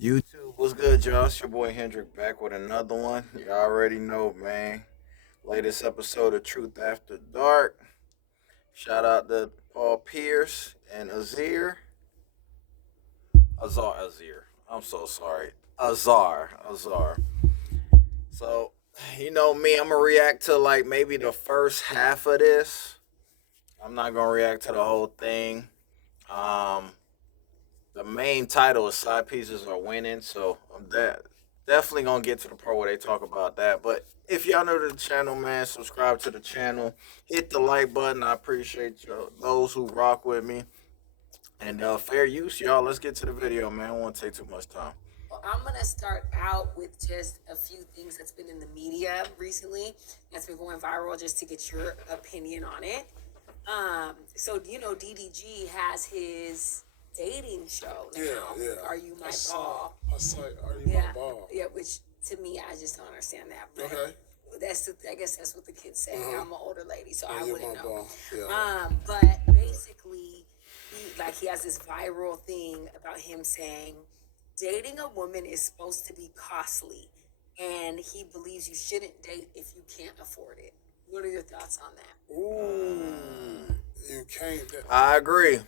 YouTube, what's good, y'all? It's your boy Hendrick back with another one. You already know, man. Latest episode of Truth After Dark. Shout out to Paul Pierce and Azar. I'm so sorry. Azar. So, you know me, I'm gonna react to like maybe the first half of this. I'm not gonna react to the whole thing. Um, the main title is Side Pieces Are Winning, so I'm definitely gonna get to the part where they talk about that. But if y'all new to the channel, man, subscribe to the channel, hit the like button. I appreciate those who rock with me. And fair use, y'all. Let's get to the video, man. I don't want to take too much time. Well, I'm going to start out with just a few things that's been in the media recently that's been going viral just to get your opinion on it. So, DDG has his dating show now. Yeah. Are You My Ball? I saw Are You My Ball? Yeah, which to me, I just don't understand that. But Okay. I guess that's what the kids say. I'm an older lady, so Are I You wouldn't My know. Ball? Yeah. But basically, he has this viral thing about him saying dating a woman is supposed to be costly, and he believes you shouldn't date if you can't afford it. What are your thoughts on that? Ooh. You can't. I agree.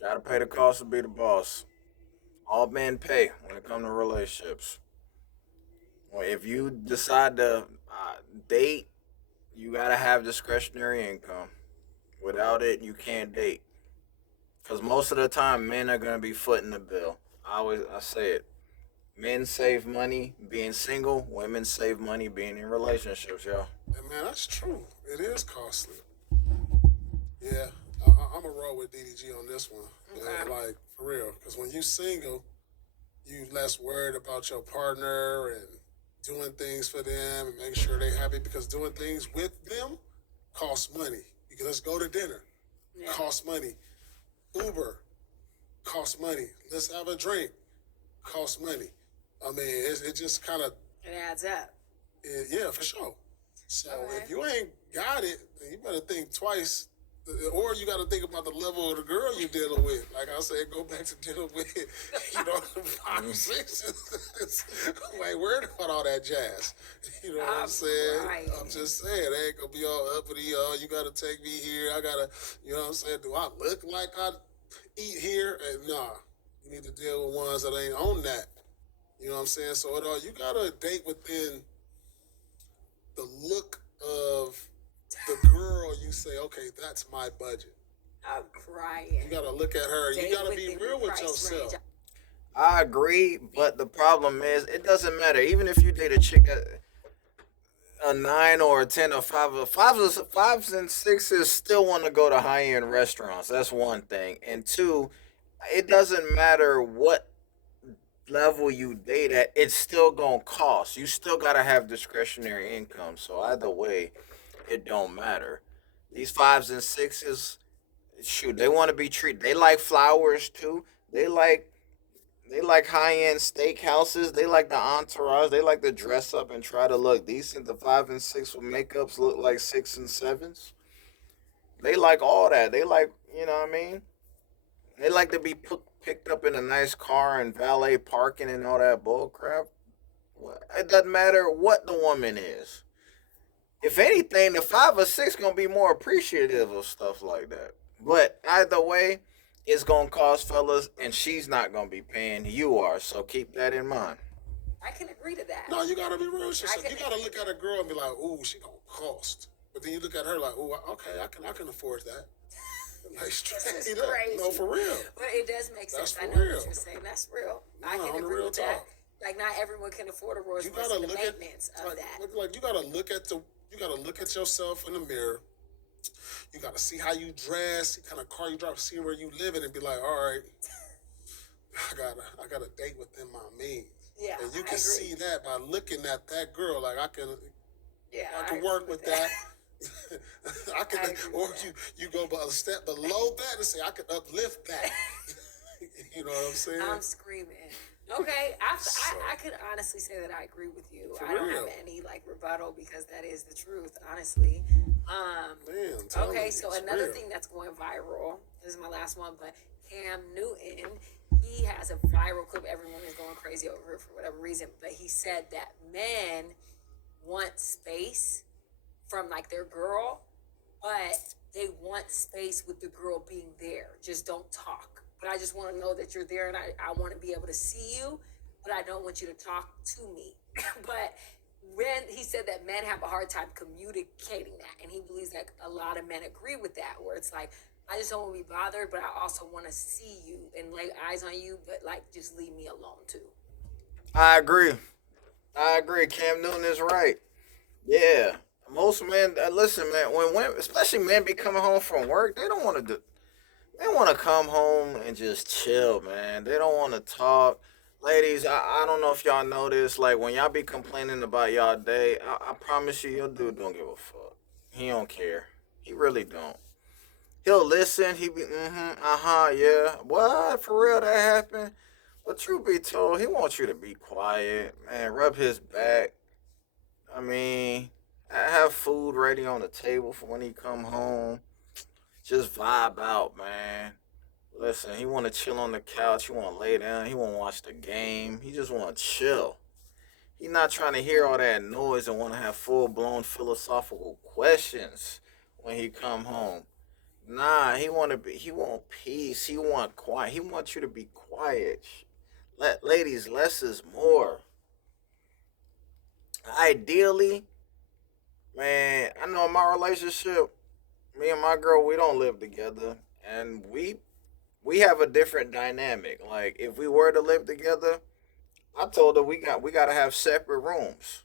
Gotta pay the cost to be the boss. All men pay when it comes to relationships. Well, if you decide to date, you gotta have discretionary income. Without it, you can't date. Because most of the time, men are gonna be footing the bill. I say it. Men save money being single. Women save money being in relationships, y'all. And man, that's true. It is costly. Yeah. I'm a roll with DDG on this one. Okay. Like, for real. Because when you single, you less worried about your partner and doing things for them and making sure they're happy because doing things with them costs money. You can let's go to dinner. Yeah. Costs money. Uber costs money. Let's have a drink. Costs money. I mean, it just kind of, It adds up. yeah, for sure. So Okay. if you ain't got it, then you better think twice. Or you got to think about the level of the girl you're dealing with. Like I said, go back to dealing with, the 5 6. I ain't worried about all that jazz. You know what I'm saying? Right. I'm just saying, it ain't going to be all uppity. You got to take me here. I got to, you know what I'm saying? Do I look like I eat here? And nah, you need to deal with ones that ain't on that. You know what I'm saying? So you got to date within the look of the girl. You say, okay, that's my budget. I'm crying. You gotta look at her. You Date gotta be within real your with price yourself. range. I agree, but the problem is, it doesn't matter. Even if you date a chick at a 9 or a 10 or fives and sixes still want to go to high end restaurants. That's one thing, and two, it doesn't matter what level you date at. It's still gonna cost. You still gotta have discretionary income. So either way, it don't matter. These fives and sixes, shoot, they want to be treated. They like flowers too. They like they like high end steakhouses. They like the entourage. They like to dress up and try to look decent. The five and six with makeups look like six and sevens. They like all that. They like, you know what I mean? They like to be picked up in a nice car and valet parking and all that bull crap. It doesn't matter what the woman is. If anything, the five or six gonna be more appreciative of stuff like that. But either way, it's gonna cost, fellas, and she's not gonna be paying. You are, so keep that in mind. I can agree to that. No, you gotta be real with yourself. can- You gotta look at a girl and be like, "Ooh, she gonna cost." But then you look at her like, "Ooh, okay, I can afford that." Like straight is up. crazy. No, for real. But it does make sense. That's I for know real. what you're saying. That's real. I Nah, can on the agree real with that. talk. Like not everyone can afford a Rolls You Royce gotta and the look at maintenance of like, that. like you gotta look at yourself in the mirror. You gotta see how you dress, what kind of car you drive, see where you live in, and be like, all right, I got a date within my means. Yeah, And you I can agree. see that by looking at that girl. Like I can agree work with that. I can, I agree or with you go a step below that and say I can uplift that. You know what I'm saying? I'm screaming. Okay, I could honestly say that I agree with you. For I don't real. have any like rebuttal because that is the truth, honestly. Man, I'm telling Okay, you, so it's another real. thing that's going viral. This is my last one, but Cam Newton, he he has a viral clip. Everyone is going crazy over it for whatever reason. But he said that men want space from like their girl, but they want space with the girl being there. Just don't talk. But I just want to know that you're there, and I want to be able to see you, but I don't want you to talk to me. But when he said that men have a hard time communicating that, and he believes that a lot of men agree with that, where it's like, I just don't want to be bothered, but I also want to see you and lay eyes on you, but like just leave me alone too. I agree. I agree. Cam Newton is right. Yeah. Most men, listen, man. When women, especially men, be coming home from work, they don't want to do. They want to come home and just chill, man. They don't want to talk. Ladies, I don't know if y'all know this. Like, when y'all be complaining about y'all day, I promise you, your dude don't give a fuck. He don't care. He really don't. He'll listen. He be, yeah. What? For real, that happened? But truth be told, he wants you to be quiet, man. Rub his back. I mean, have food ready on the table for when he come home. Just vibe out, man. Listen, he want to chill on the couch. He want to lay down. He want to watch the game. He just want to chill. He not trying to hear all that noise and want to have full blown philosophical questions when he come home. Nah, he want to be. He want peace. He want quiet. He wants you to be quiet. Ladies, less is more. Ideally, man, I know in my relationship, me and my girl, we don't live together, and we have a different dynamic. Like, if we were to live together, I told her we gotta have separate rooms.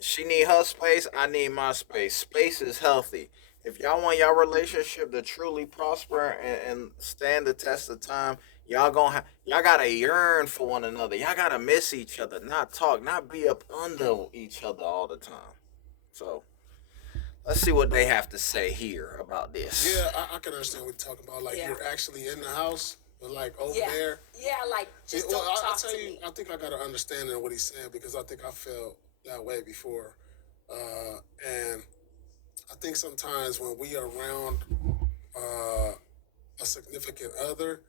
She need her space, I need my space. Space is healthy. If y'all want y'all relationship to truly prosper and stand the test of time, y'all gotta yearn for one another. Y'all gotta miss each other, not talk, not be up under each other all the time. So let's see what they have to say here about this. Yeah, I can understand what you're talking about. Like, Yeah. you're actually in the house, but like over Yeah. there. Yeah, like just Well, don't I'll talk tell to you, me. I think I got an understanding of what he's saying because I think I felt that way before. And I think sometimes when we are around uh, a significant other,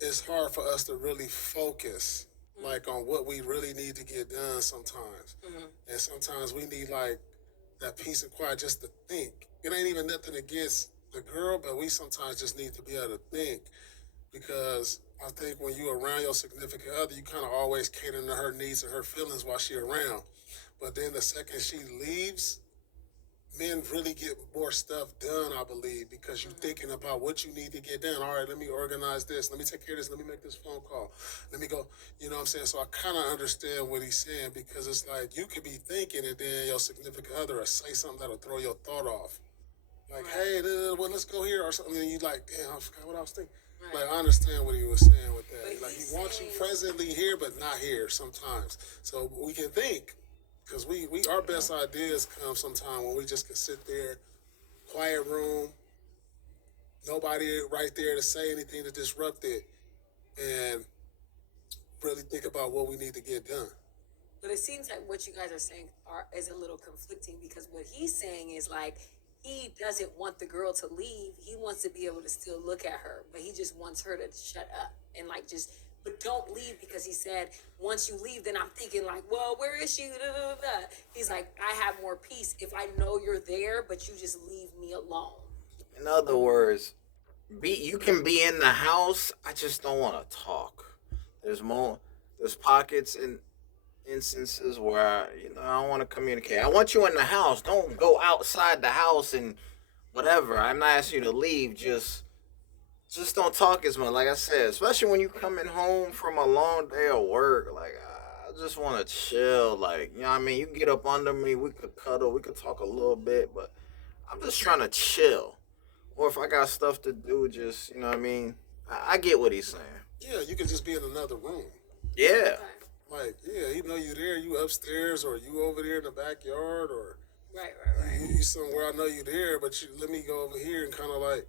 it's hard for us to really focus like on what we really need to get done sometimes. And sometimes we need like that peace and quiet just to think. It ain't even nothing against the girl, but we sometimes just need to be able to think because I think when you around your significant other, you kind of always catering to her needs and her feelings while she around. But then the second she leaves, men really get more stuff done, I believe, because you're thinking about what you need to get done. All right, let me organize this. Let me take care of this. Let me make this phone call. Let me go. You know what I'm saying? So I kind of understand what he's saying because it's like you could be thinking and then your significant other will say something that'll throw your thought off. Like, hey, well, let's go here or something. And you like, damn, I forgot what I was thinking. Right. Like, I understand what he was saying with that. But Like, he he's wants you saying- presently here, but not here sometimes. So we can think. Because we our best ideas come sometime when we just can sit there, quiet room, nobody right there to say anything to disrupt it, and really think about what we need to get done. But it seems like what you guys are saying is a little conflicting because what he's saying is like he doesn't want the girl to leave. He wants to be able to still look at her, but he just wants her to shut up and like just. But don't leave because he said once you leave, then I'm thinking like, well, where is she? Da, da, da, da. He's like, I have more peace if I know you're there, but you just leave me alone. In other words, you can be in the house. I just don't want to talk. There's pockets and instances where I don't want to communicate. I want you in the house. Don't go outside the house and whatever. I'm not asking you to leave. Just don't talk as much. Like I said, especially when you coming home from a long day of work. Like, I just want to chill. Like, you know what I mean? You can get up under me. We could cuddle. We could talk a little bit. But I'm just trying to chill. Or if I got stuff to do, just, you know what I mean? I get what he's saying. Yeah, you could just be in another room. Yeah. Like, yeah, you know you there, you upstairs, or you over there in the backyard, or Right. you somewhere I know you there, but you let me go over here and kind of like,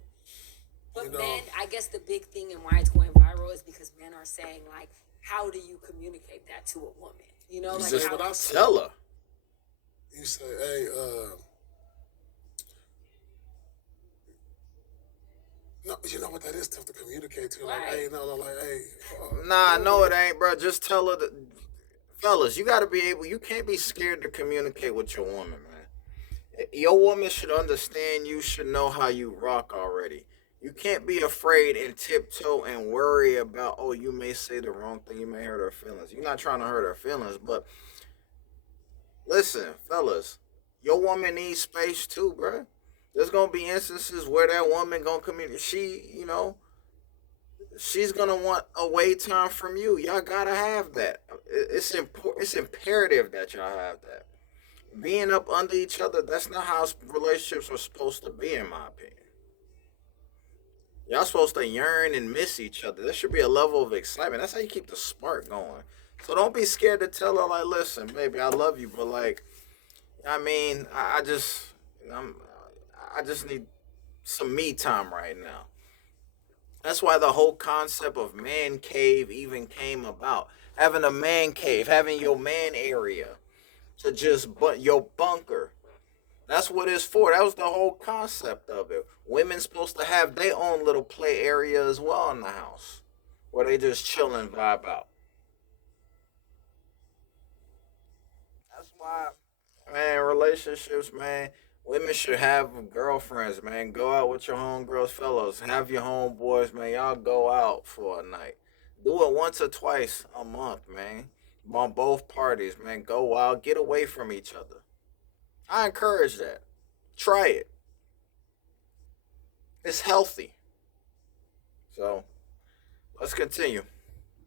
But you know. men, I guess the big thing and why it's going viral is because men are saying like, how do you communicate that to a woman? You know, like Just how, what I said. Tell her. You say, hey, No, you know what? That is tough to communicate to. Like, Right. hey, no, like, hey. Nah, no, it ain't, bro. Just tell her, fellas. You got to be able. You can't be scared to communicate with your woman, man. Your woman should understand. You should know how you rock already. You can't be afraid and tiptoe and worry about. Oh, you may say the wrong thing. You may hurt her feelings. You're not trying to hurt her feelings, but listen, fellas. Your woman needs space too, bro. There's gonna be instances where that woman gonna communicate. She's gonna want away time from you. Y'all gotta have that. It's important. It's imperative that y'all have that. Being up under each other, that's not how relationships are supposed to be, in my opinion. Y'all supposed to yearn and miss each other. There should be a level of excitement. That's how you keep the spark going. So don't be scared to tell her, like, listen, baby, I love you, but like, I mean, I'm, I just need some me time right now. That's why the whole concept of man cave even came about. Having a man cave, having your man area to just but your bunker. That's what it's for. That was the whole concept of it. Women's supposed to have their own little play area as well in the house, where they just chill and vibe out. That's why, man, relationships, man. Women should have girlfriends, man. Go out with your homegirls, fellows. Have your homeboys, man. Y'all go out for a night. Do it once or twice a month, man. On both parties, man. Go out. Get away from each other. I encourage that. Try it. It's healthy. So let's continue.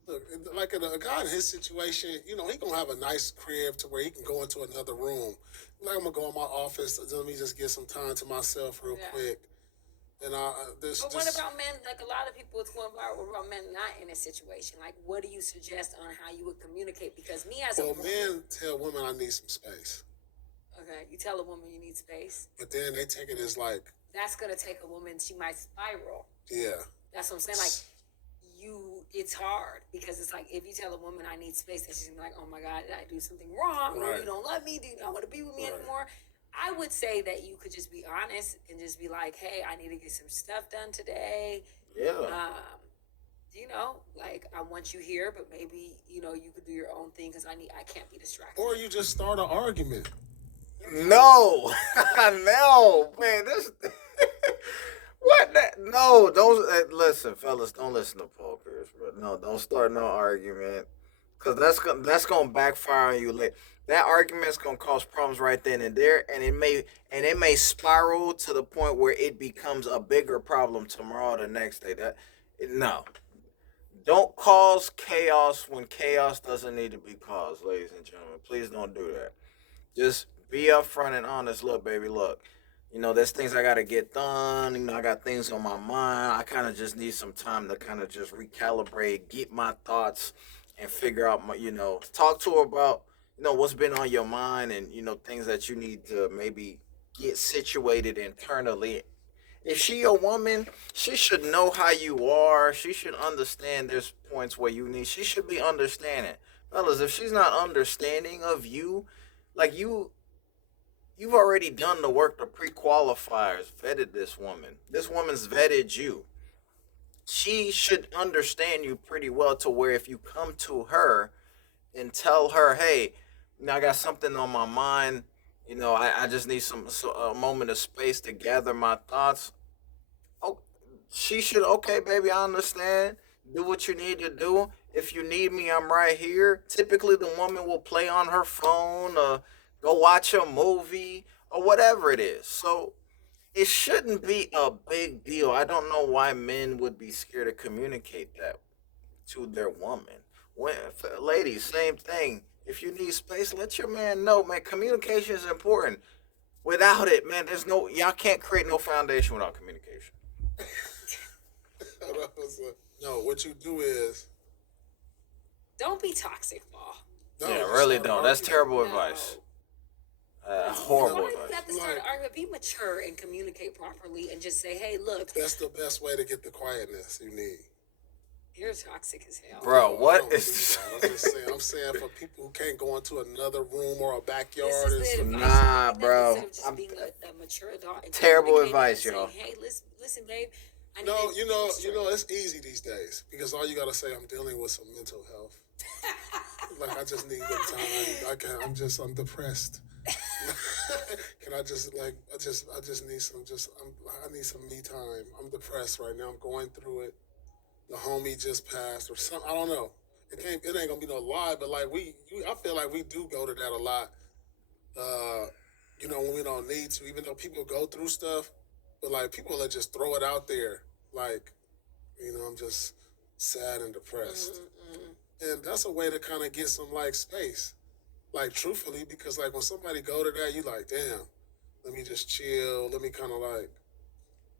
Look, like a guy in his situation, you know, he gonna have a nice crib to where he can go into another room. Like, I'm gonna go in my office. Let me just get some time to myself real Yeah. quick. And this. But what about men? Like a lot of people, it's going viral. What about men not in a situation? Like, what do you suggest on how you would communicate? Because me as a Well, woman, men tell women I need some space, okay, you tell a woman you need space. but then they take it as like, That's gonna take a woman. She might spiral. yeah, That's what I'm saying. Like, it's hard because it's like if you tell a woman I need space, then she's gonna be like, oh my god, did I do something wrong? Or Right. you don't love me? Do you not want to be with me Right. anymore? I would say that you could just be honest and just be like, hey, I need to get some stuff done today. Yeah. You know, like I want you here, but maybe you could do your own thing because I can't be distracted. or you just start an argument. No. No, man. This. What? No, don't listen, fellas. Don't listen to pokers, bro. No, don't start no argument, cause that's gonna backfire on you later. That argument's gonna cause problems right then and there, and it may spiral to the point where it becomes a bigger problem tomorrow, or the next day. No, don't cause chaos when chaos doesn't need to be caused, ladies and gentlemen. Please don't do that. Just be upfront and honest. Look, baby, look. There's things I gotta get done. I got things on my mind. I kind of just need some time to kind of just recalibrate, get my thoughts, and figure out talk to her about, what's been on your mind and, things that you need to maybe get situated internally. If she a woman, she should know how you are. She should understand there's points where she should be understanding. Fellas, if she's not understanding of you, like you've already done the work. The pre-qualifiers vetted this woman. This woman's vetted you. She should understand you pretty well to where if you come to her and tell her, hey, I got something on my mind. I just need a moment of space to gather my thoughts. Oh, she should, okay, baby, I understand. Do what you need to do. If you need me, I'm right here. Typically, the woman will play on her phone or go watch a movie or whatever it is. So it shouldn't be a big deal. I don't know why men would be scared to communicate that to their woman. Ladies, same thing. If you need space, let your man know, man. Communication is important. Without it, man, y'all can't create no foundation without communication. No, what you do is Don't be toxic, Paul. no, Yeah, you really start don't. an That's argument. terrible No. advice. Why Horrible do you advice. have to start an Like- argument? Be mature and communicate properly, and just say, "Hey, look, That's the best way to get the quietness you need. you're toxic as hell." Bro, I what don't is? do that. I'm saying for people who can't go into another room or a backyard. This and is the some- advice Nah, you give them bro. instead of just I'm- being a mature adult. And Terrible communicating advice, and saying, y'all. Hey, listen, babe. I need No, to you think know, straight. it's easy these days because all you gotta say, I'm dealing with some mental health. Like I just need some time. I can't. I'm depressed. Can I just like I just need some I need some me time. I'm depressed right now. I'm going through it. The homie just passed or something. I don't know. It ain't gonna be no lie, but like I feel like we do go to that a lot. Uh, when we don't need to, even though people go through stuff, but like people that just throw it out there, like I'm just sad and depressed, and that's a way to kind of get some like space, like truthfully, because like when somebody go to that, you like, damn, let me just chill, let me kind of like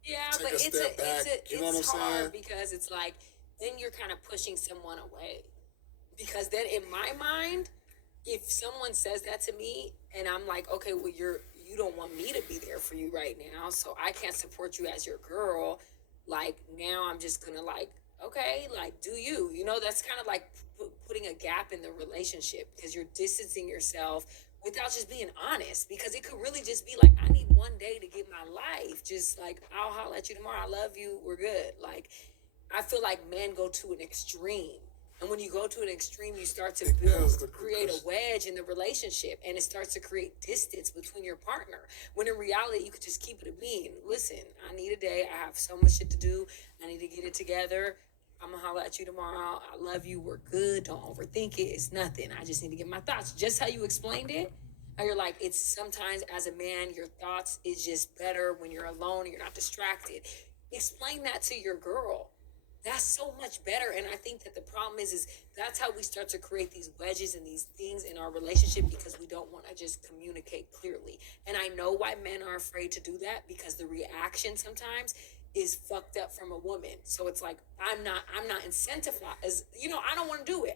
Yeah, take but a step back. You know what I'm it's hard saying? because it's like then you're kind of pushing someone away. Because then in my mind, if someone says that to me and I'm like, okay, well you don't want me to be there for you right now, so I can't support you as your girl. Like now I'm just gonna like, okay, like do you? That's kind of like putting a gap in the relationship because you're distancing yourself without just being honest. Because it could really just be like, I need one day to get my life. Just like I'll holler at you tomorrow. I love you. We're good. Like I feel like men go to an extreme. And when you go to an extreme, you start to create a wedge in the relationship, and it starts to create distance between your partner. When in reality, you could just keep it a bean. Listen, I need a day. I have so much shit to do. I need to get it together. I'm gonna holler at you tomorrow. I love you. We're good. Don't overthink it. It's nothing. I just need to get my thoughts. Just how you explained it. How you're like, it's sometimes as a man, your thoughts is just better when you're alone and you're not distracted. Explain that to your girl. That's so much better. And I think that the problem is that's how we start to create these wedges and these things in our relationship because we don't want to just communicate clearly. And I know why men are afraid to do that because the reaction sometimes is fucked up from a woman. So it's like I'm not incentivized. I don't want to do it.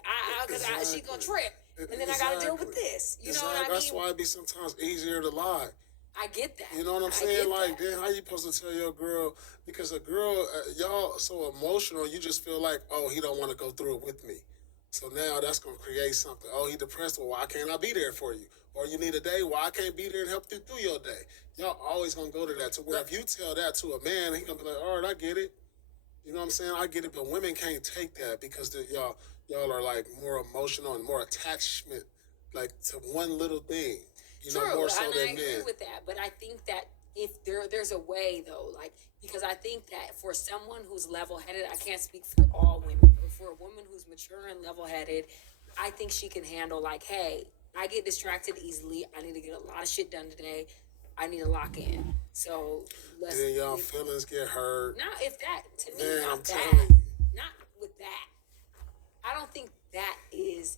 Because she gonna trip, and then I gotta deal with this. You know what I mean? That's why it be sometimes easier to lie. I get that. You know what I'm saying? Like, then how you supposed to tell your girl? Because a girl, y'all so emotional, you just feel like, oh, he don't want to go through it with me. So now that's gonna create something. Oh, he depressed. Well, why can't I be there for you? Or you need a day. Why I can't be there and help you through your day? Y'all always gonna go to that. To where if you tell that to a man, he gonna be like, all right, I get it. You know what I'm saying? I get it. But women can't take that because y'all are like more emotional and more attachment, like to one little thing. True, More so and than I agree men. with that. But I think that if there's a way though, like because I think that for someone who's level headed, I can't speak for all women, but for a woman who's mature and level headed, I think she can handle like, hey, I get distracted easily. I need to get a lot of shit done today. I need to lock in. So let's. Then y'all feelings get hurt. Not if that to me, Man, I'm not telling that, you. not with that. I don't think that is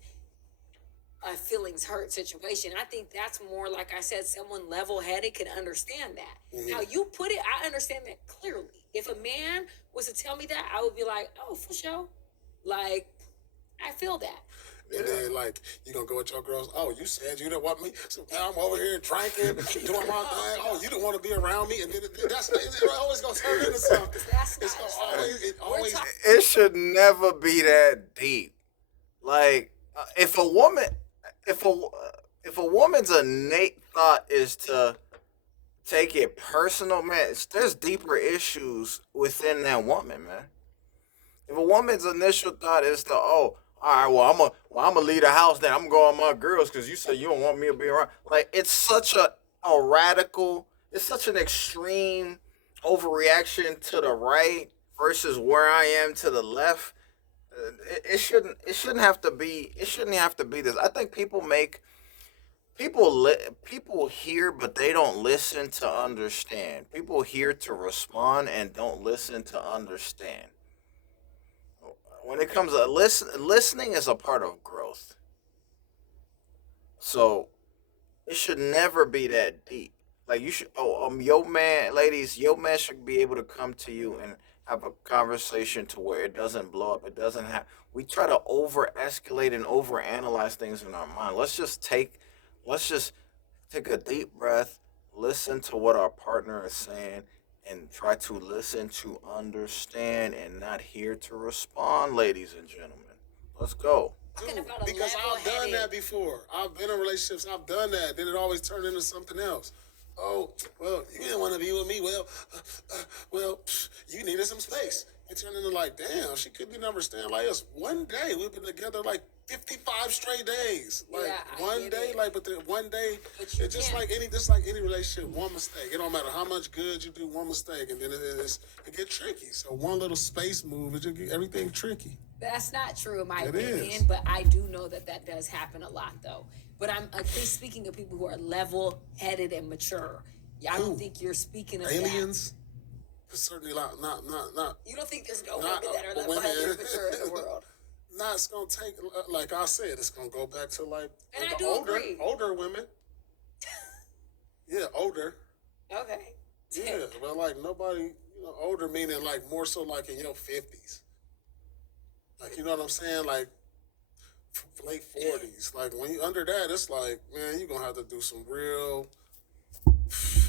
a feelings hurt situation. I think that's more like I said, someone level headed can understand that. Now you put it, I understand that clearly. If a man was to tell me that, I would be like, oh, for sure. Like, I feel that. And then, like, you gonna go with your girls. Oh, you said you didn't want me, so now I'm over here drinking, doing my thing. Oh, you didn't want to be around me, and then it always gonna turn into something. That's It's not gonna true. always. It should never be that deep. Like if a woman, if a if a woman's innate thought is to take it personal, man, there's deeper issues within that woman, man. If a woman's initial thought is to, oh, all right, I'm gonna leave the house. Then I'm gonna go on my girls because you said you don't want me to be around. Like it's such a radical, it's such an extreme overreaction to the right versus where I am to the left. It shouldn't have to be this. I think people hear but they don't listen to understand. People hear to respond and don't listen to understand. When it comes to listening is a part of growth. So it should never be that deep. Like you should, your man, ladies, your man should be able to come to you and have a conversation to where it doesn't blow up. It doesn't have. We try to over escalate and over analyze things in our mind. Let's just take a deep breath, listen to what our partner is saying, and try to listen to understand and not here to respond, ladies and gentlemen. Let's go. Talking about a Because I've done level-headed. that before. I've been in relationships. I've done that. Then it always turned into something else. oh, well, you didn't want to be with me. Well, you needed some space. It turned into like, damn, she couldn't understand. Like, it's one day. We've been together like 55 straight days. Like, Yeah, I one get day, it. like, but the one day, But you it's just can't. like any relationship, one mistake. It don't matter how much good you do, one mistake, and then it get tricky. So one little space move, it just get everything tricky. That's not true in my It opinion, is. but I do know that that does happen a lot though. But I'm at least speaking of people who are level-headed and mature. Yeah, I don't Who? think you're speaking of that. Aliens, certainly not. You don't think there's no Not, women that are women. level-headed and mature in the world? Nah, it's gonna take, like I said, it's gonna go back to like And I the do agree. older women. Yeah, older. Okay. Yeah, but like nobody, older meaning like more so like in your 50s. Like, you know what I'm saying? Like late 40s. Like when you under that, it's like, man, you're gonna have to do some real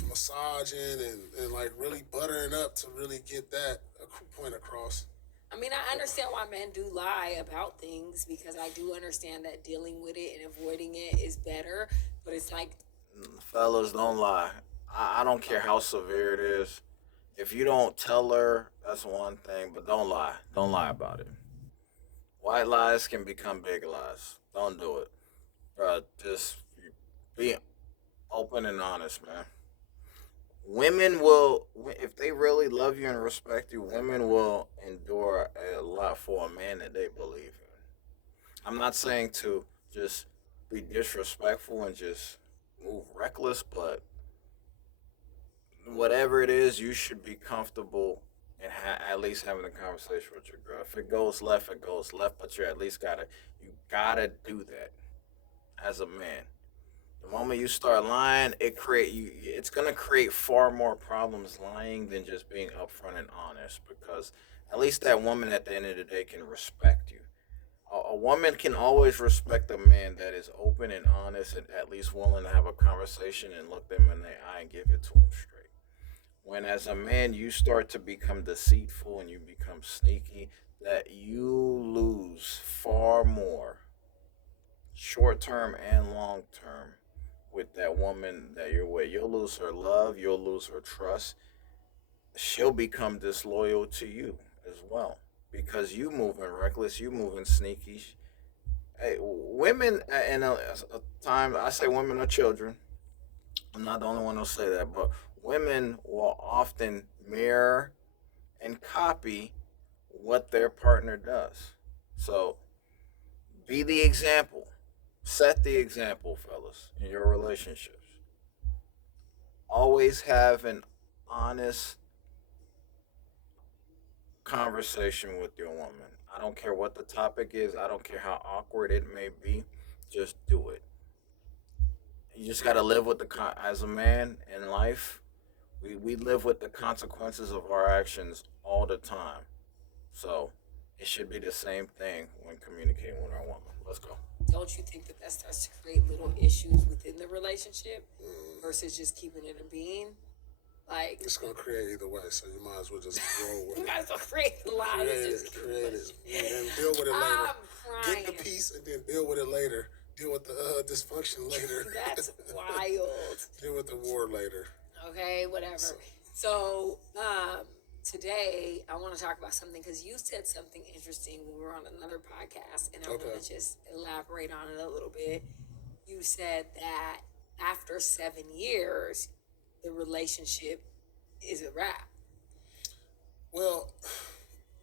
massaging and like really buttering up to really get that point across. I mean, I understand why men do lie about things because I do understand that dealing with it and avoiding it is better. But it's like, Fellas, don't lie. I don't care how severe it is. If you don't tell her, that's one thing, but don't lie. Don't lie about it. White lies can become big lies. Don't do it. Just be open and honest, man. Women will, if they really love you and respect you, women will endure a lot for a man that they believe in. I'm not saying to just be disrespectful and just move reckless, but whatever it is, you should be comfortable and at least having a conversation with your girl. If it goes left, it goes left, but you gotta do that as a man. The moment you start lying, it's gonna create far more problems lying than just being upfront and honest. Because at least that woman at the end of the day can respect you. A woman can always respect a man that is open and honest and at least willing to have a conversation and look them in the eye and give it to them straight. When as a man you start to become deceitful and you become sneaky, that you lose far more short term and long term with that woman that you're with. You'll lose her love, you'll lose her trust. She'll become disloyal to you as well because you moving reckless, you moving sneaky. Hey, women in a time, I say women are children. I'm not the only one who'll say that, but women will often mirror and copy what their partner does. So be the example. Set the example, fellas, in your relationships. Always have an honest conversation with your woman. I don't care what the topic is, I don't care how awkward it may be. Just do it. You just got to live with as a man in life. We live with the consequences of our actions all the time. So it should be the same thing when communicating with our woman. Let's go. don't you think that that starts to create little issues within the relationship versus just keeping it a being? Like, It's gonna create either way, so you might as well just roll with you it. guys don't create the lie. Create It's it, just create it, and deal with it later. I'm Get the crying. peace and then deal with it later. Deal with the dysfunction later. That's wild. Deal with the war later. Okay, whatever. So, today I want to talk about something because you said something interesting when we were on another podcast, and I want Okay. to just elaborate on it a little bit. You said that after 7 years, the relationship is a wrap. Well,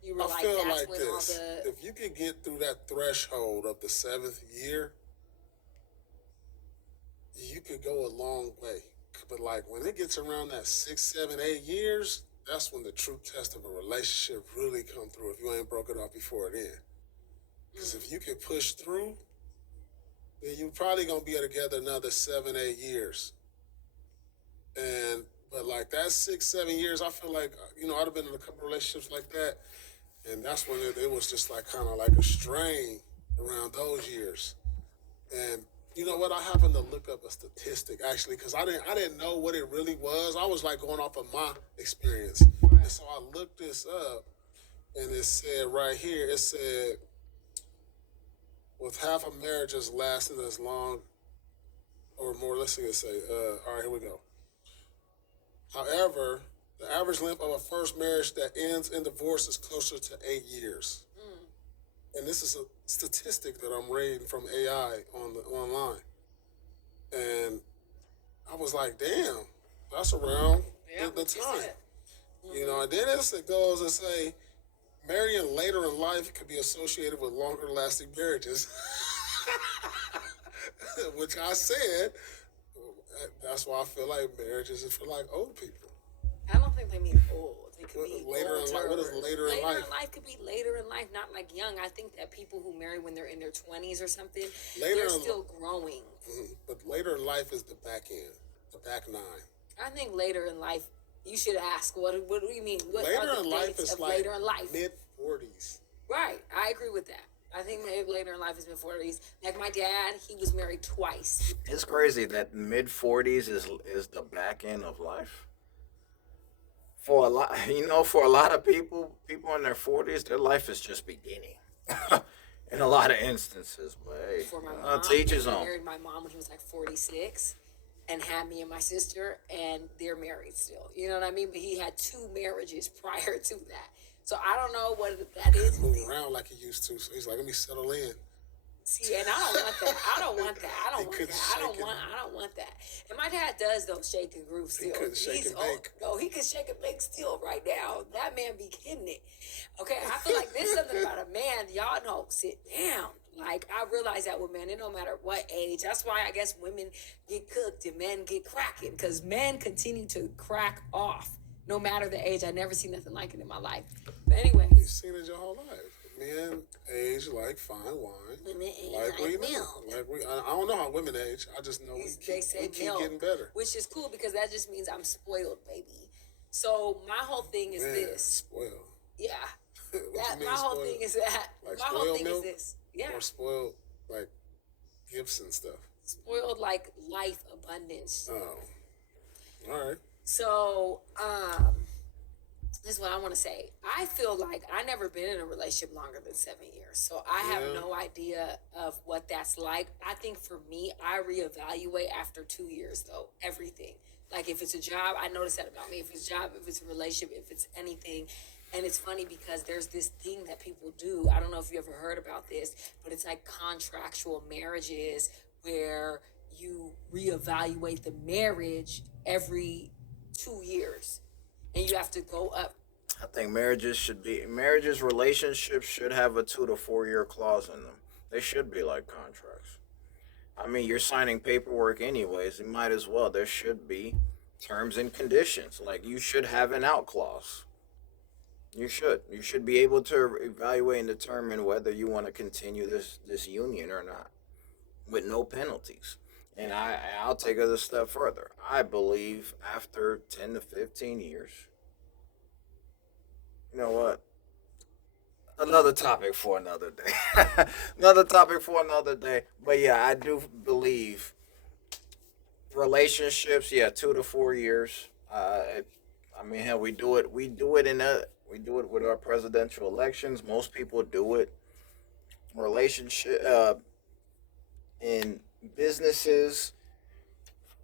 You were I like, feel that's like when this. all the If you could get through that threshold of the 7th year, you could go a long way. But like when it gets around that 6, 7, 8 years, that's when the true test of a relationship really come through. If you ain't broke it off before then, because if you can push through, then you probably gonna be together another 7, 8 years. And but like that 6, 7 years, I feel like I'd have been in a couple relationships like that, and that's when it was just like kind of like a strain around those years. And you know what? I happened to look up a statistic actually because I didn't know what it really was. I was like going off of my experience, and so I looked this up, and it said right here. It said with half of marriages lasting as long or more. Let's see. It say. All right, here we go. However, the average length of a first marriage that ends in divorce is closer to 8 years. And this is a statistic that I'm reading from AI on the online. And I was like, damn, that's around Yeah, the what you time. said. You know, and then it goes and say marrying later in life could be associated with longer lasting marriages. Which I said, that's why I feel like marriages is for like old people. I don't think they mean old. They could be Later in older. life, what is later in life? Later in life could be later in life, not like young. I think that people who marry when they're in their 20s or something, Later they're in- still growing. But later in life is the back end, the back nine. I think later in life, you should ask, what do you mean? What Later are the in life dates is of like later in life? mid 40s. Right. I agree with that. I think maybe later in life is mid 40s. Like my dad, he was married twice. It's crazy that mid 40s is the back end of life. For a lot, for a lot of people in their 40s, their life is just beginning. In a lot of instances, but hey, For my mom, to each his he own. married my mom when he was like 46 and had me and my sister, and they're married still. You know what I mean? But he had 2 marriages prior to that. So I don't know what that is. Move around like he used to. So he's like, let me settle in. See, and I don't want that. I don't want that. I don't He want couldn't that. I don't shake it. want. I don't want that. And my dad does though shake and groove still. couldn't shake He's and old. bake. No, he can shake and bake still right now. That man be hitting it. Okay, I feel like there's something about a man. Y'all know, sit down. Like I realize that with men, it don't matter what age. That's why I guess women get cooked and men get cracking because men continue to crack off no matter the age. I never seen nothing like it in my life. But You've anyways, seen it your whole life. Men age like fine wine. women age Like we like know. milk. I don't know how women age. I just know we They keep, say we keep milk, getting better. which is cool because that just means I'm spoiled, baby. So my whole thing is Man, this. spoiled. Yeah. What you That mean my whole spoiled? thing is that. Like My whole spoiled thing milk? is this. Yeah. Or spoiled like gifts and stuff. Spoiled like life abundance. Oh. All right. So, this is what I want to say. I feel like I never been in a relationship longer than 7 years. So I have Yeah. no idea of what that's like. I think for me, I reevaluate after 2 years though, everything. Like if it's a job, I notice that about me. If it's a job, if it's a relationship, if it's anything. And it's funny because there's this thing that people do. I don't know if you ever heard about this, but it's like contractual marriages where you reevaluate the marriage every 2 years. And you have to go up. I think relationships should have a 2 to 4 year clause in them. They should be like contracts. I mean, you're signing paperwork anyways. You might as well. There should be terms and conditions. Like you should have an out clause. You should. You should be able to evaluate and determine whether you want to continue this union or not, with no penalties. And I'll take it a step further. I believe after 10 to 15 years, you know what? Another topic for another day. Another topic for another day. But yeah, I do believe relationships. Yeah, 2 to 4 years. I mean, hell, we do it. We do it we do it with our presidential elections. Most people do it. Relationship in businesses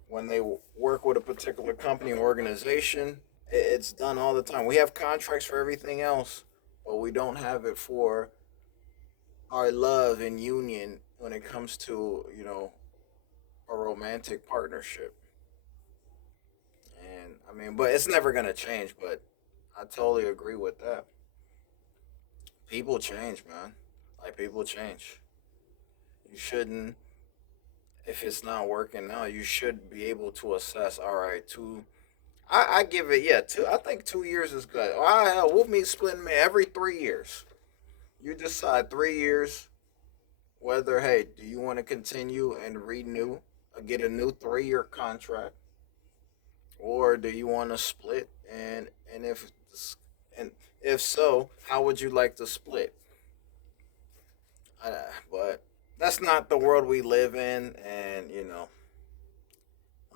when they work with a particular company or organization. It's done all the time. We have contracts for everything else, but we don't have it for our love and union when it comes to, a romantic partnership. And I mean, but it's never going to change, but I totally agree with that. People change, man. Like people change. You shouldn't, if it's not working out, you should be able to assess, all right, I give it, yeah, two. I think 2 years is good. All right, hell, we'll meet splitting man every 3 years. You decide 3 years whether, hey, do you want to continue and renew, get a new 3 year contract, or do you want to split? And if so, how would you like to split? But that's not the world we live in, and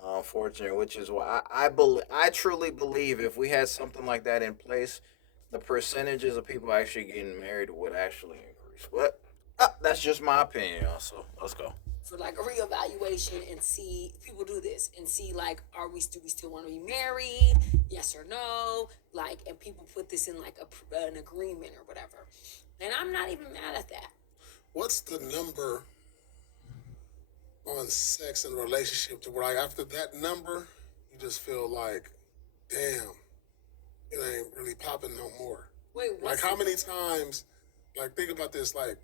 unfortunate, which is why I truly believe if we had something like that in place, the percentages of people actually getting married would actually increase. But that's just my opinion, y'all. So let's go. for like a reevaluation and see people do this and see like do we still want to be married? Yes or no? Like, and people put this in like an agreement or whatever. And I'm not even mad at that. What's the number on sex and relationship to where, like, after that number, you just feel like, damn, it ain't really popping no more? Wait, Like, how many times, like, think about this, like,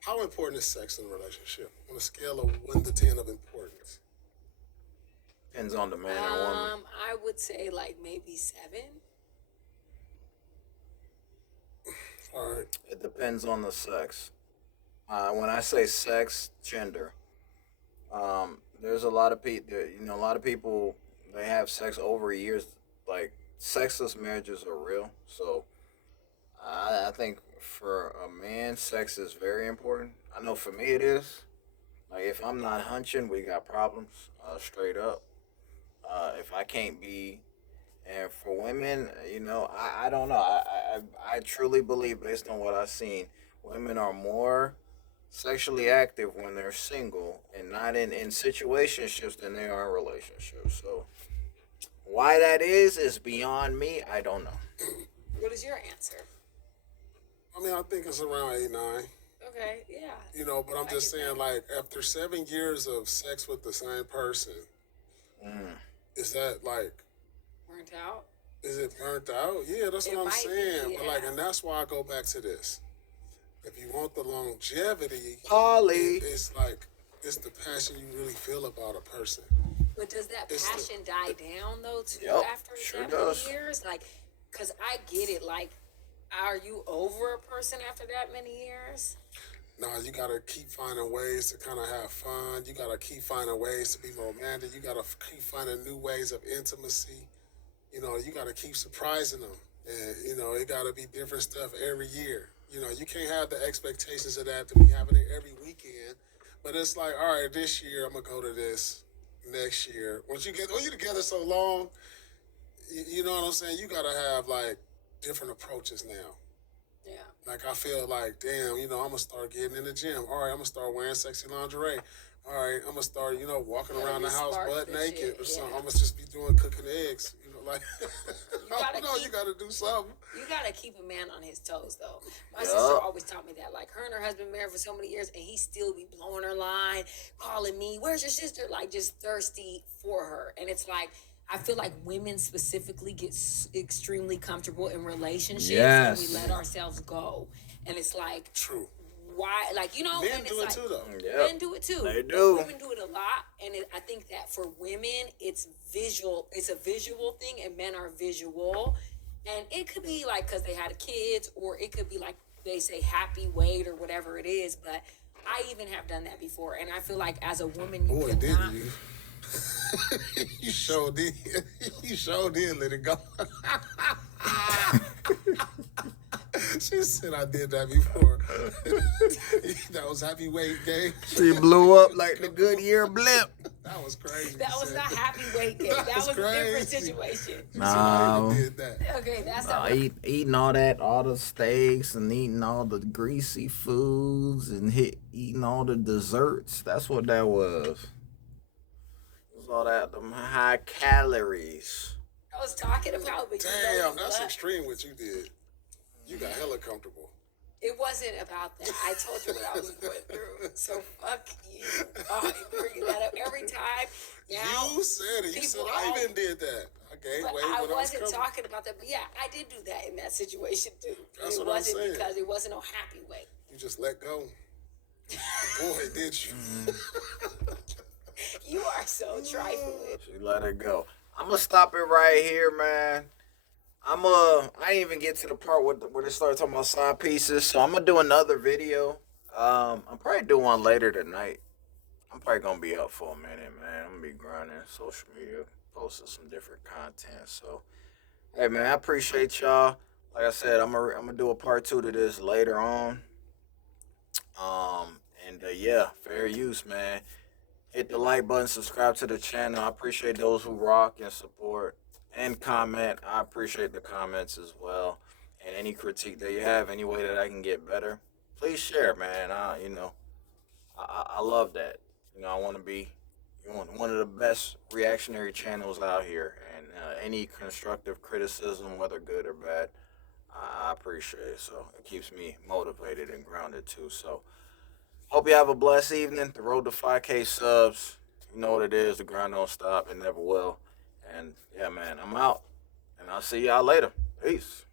how important is sex in a relationship on a scale of 1 to 10 of importance? Depends on the man or woman. I would say like maybe 7. All right. It depends on the sex. When I say sex, gender, there's a lot of people. A lot of people they have sex over years. Like sexless marriages are real. So I think for a man, sex is very important. I know for me it is. Like if I'm not hunching, we got problems. Straight up. If I can't be, and for women, I don't know. I truly believe, based on what I've seen, women are more sexually active when they're single and not in situationships than they are in relationships. So why that is beyond me. I don't know. What is your answer? I mean, I think it's around 8, 9. Okay, yeah. But I'm just saying, like, after 7 years of sex with the same person, is that, like, Burnt out? is it burnt out? Yeah, that's It what I'm might be, saying. But, like, yeah. and that's why I go back to this. If you want the longevity, Polly. it's like, it's the passion you really feel about a person. But does that It's the- passion die down though too Yep, after sure that does. many years? Like, cause I get it. Like, are you over a person after that many years? Nah, you gotta keep finding ways to kind of have fun. You gotta keep finding ways to be romantic. You gotta keep finding new ways of intimacy. You gotta keep surprising them. And, it gotta be different stuff every year. You can't have the expectations of that to be having it every weekend. But it's like, all right, this year I'm gonna go to this. Next year, when you're together so long, you know what I'm saying? You gotta have like different approaches now. Yeah. Like I feel like, damn, I'm gonna start getting in the gym. All right, I'm gonna start wearing sexy lingerie. All right, I'm gonna start, walking Gotta around the house respark butt the naked shit, or something. yeah. I'm gonna just be cooking eggs. Like, gotta you gotta do something. You gotta keep a man on his toes though. My Yup. sister always taught me that. Like, her and her husband married for so many years, and he still be blowing her line, calling me, "Where's your sister?" Like, just thirsty for her. And it's like, I feel like women specifically get extremely comfortable in relationships, and we Yes. let ourselves go. And it's like, True. why? Like, Men and it's do it like, too, though. Yep. men do it too. They But do. women do it a lot, and I think that for women, it's visual. It's a visual thing, and men are visual. And it could be like because they had kids, or it could be like they say happy weight or whatever it is. But I even have done that before, and I feel like as a woman, you Boy, cannot. didn't you? You sure did. You sure did let it go. She said I did that before. That was happy weight game. She blew up like the Goodyear blimp. That was crazy. That you was said. not happy weight game. That was a different crazy. situation. She said I No. even did that. Okay, that's not. Eating all the steaks and eating all the greasy foods and eating all the desserts. That's what that was. It was all that them high calories. I was talking about, but Damn, that's extreme what you did. You got hella comfortable. It wasn't about that. I told you what I was going through. So fuck you. Oh, you bring that up every time. Now, You said it. You said people I all- even did that. I gave but way I when I was wasn't comfortable. talking about that. But yeah, I did do that in that situation too. That's it what I'm wasn't saying. because it wasn't no happy way. You just let go. Boy, did you. You are so trifling. She let it go. I'm gonna stop it right here, man. I didn't even get to the part where they started talking about side pieces, so I'm gonna do another video. I'm probably do one later tonight. I'm probably gonna be up for a minute, man. I'm gonna be grinding social media, posting some different content. So, hey, man, I appreciate y'all. Like I said, I'm gonna do a part 2 to this later on. Yeah, fair use, man. Hit the like button, subscribe to the channel. I appreciate those who rock and support and comment. I appreciate the comments as well. And any critique that you have, any way that I can get better, please share, man. I love that. You know, I want to be one of the best reactionary channels out here, and any constructive criticism, whether good or bad, I appreciate it. So it keeps me motivated and grounded too. So hope you have a blessed evening. The road to 5K subs. You know what it is. The grind don't stop. It never will. And yeah, man, I'm out. And I'll see y'all later. Peace.